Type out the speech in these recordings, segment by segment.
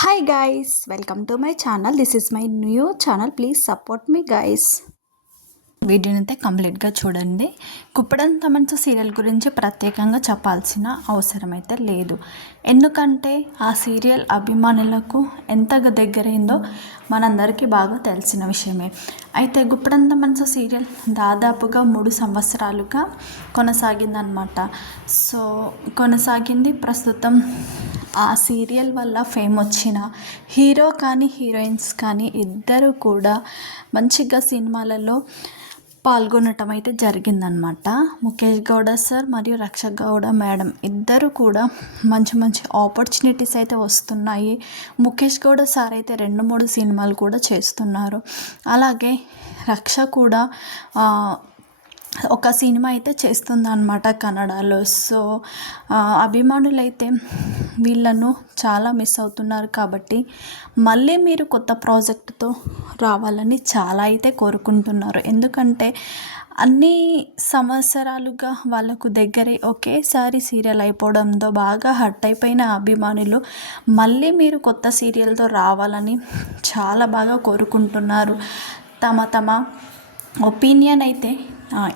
Hi guys, welcome to my channel. This is my new channel. Please support me guys. వీడియోని అయితే కంప్లీట్గా చూడండి. కుప్పడంత మంచు సీరియల్ గురించి ప్రత్యేకంగా చెప్పాల్సిన అవసరం అయితే లేదు. ఎందుకంటే ఆ సీరియల్ అభిమానులకు ఎంతగా దగ్గరైందో మనందరికీ బాగా తెలిసిన విషయమే. అయితే గుప్పడంత మంచు సీరియల్ దాదాపుగా 3 సంవత్సరాలుగా కొనసాగిందనమాట. సో కొనసాగింది. ప్రస్తుతం ఆ సీరియల్ వల్ల ఫేమ్ వచ్చిన హీరో కానీ హీరోయిన్స్ కానీ ఇద్దరు కూడా మంచిగా సినిమాలలో పాల్గొనటం అయితే జరిగిందనమాట. ముఖేష్ గౌడ సార్ మరియు రక్ష గౌడ మేడం ఇద్దరు కూడా మంచి మంచి ఆపర్చునిటీస్ అయితే వస్తున్నాయి. ముఖేష్ గౌడ సార్ అయితే 2-3 సినిమాలు కూడా చేస్తున్నారు. అలాగే రక్ష కూడా ఒక సినిమా అయితే చేస్తుందన్నమాట కన్నడలో. సో అభిమానులైతే వీళ్ళను చాలా మిస్ అవుతున్నారు. కాబట్టి మళ్ళీ మీరు కొత్త ప్రాజెక్టుతో రావాలని చాలా అయితే కోరుకుంటున్నారు. ఎందుకంటే అన్ని సంవత్సరాలుగా వాళ్ళకు దగ్గరే ఒకేసారి సీరియల్ అయిపోవడంతో బాగా హర్ట్ అయిపోయిన అభిమానులు మళ్ళీ మీరు కొత్త సీరియల్తో రావాలని చాలా బాగా కోరుకుంటున్నారు. తమ ఒపీనియన్ అయితే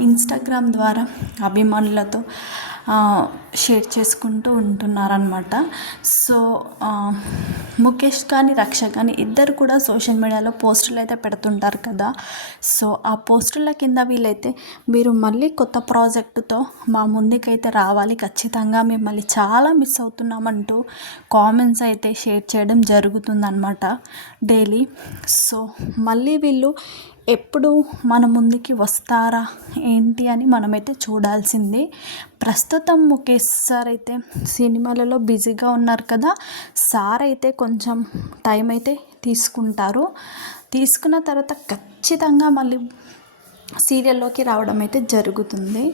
ఇన్స్టాగ్రామ్ ద్వారా అభిమానులతో షేర్ చేసుకుంటూ ఉంటున్నారనమాట. సో ముఖేష్ కానీ రక్ష కానీ ఇద్దరు కూడా సోషల్ మీడియాలో పోస్టులు అయితే పెడుతుంటారు కదా. సో ఆ పోస్టుల కింద వీళ్ళైతే మీరు మళ్ళీ కొత్త ప్రాజెక్టుతో మా ముందుకైతే రావాలి, ఖచ్చితంగా మిమ్మల్ని చాలా మిస్ అవుతున్నామంటూ కామెంట్స్ అయితే షేర్ చేయడం జరుగుతుందన్నమాట డైలీ. సో మళ్ళీ వీళ్ళు ఎప్పుడు మన ముందుకి వస్తారా ఏంటి అని మనమైతే చూడాల్సింది. ప్రస్తుతం ముఖేష్ సార్ అయితే సినిమాలలో బిజీగా ఉన్నారు కదా. సార్ అయితే కొంచెం టైం అయితే తీసుకుంటారు. తీసుకున్న తర్వాత ఖచ్చితంగా మళ్ళీ సీరియల్లోకి రావడం అయితే జరుగుతుంది.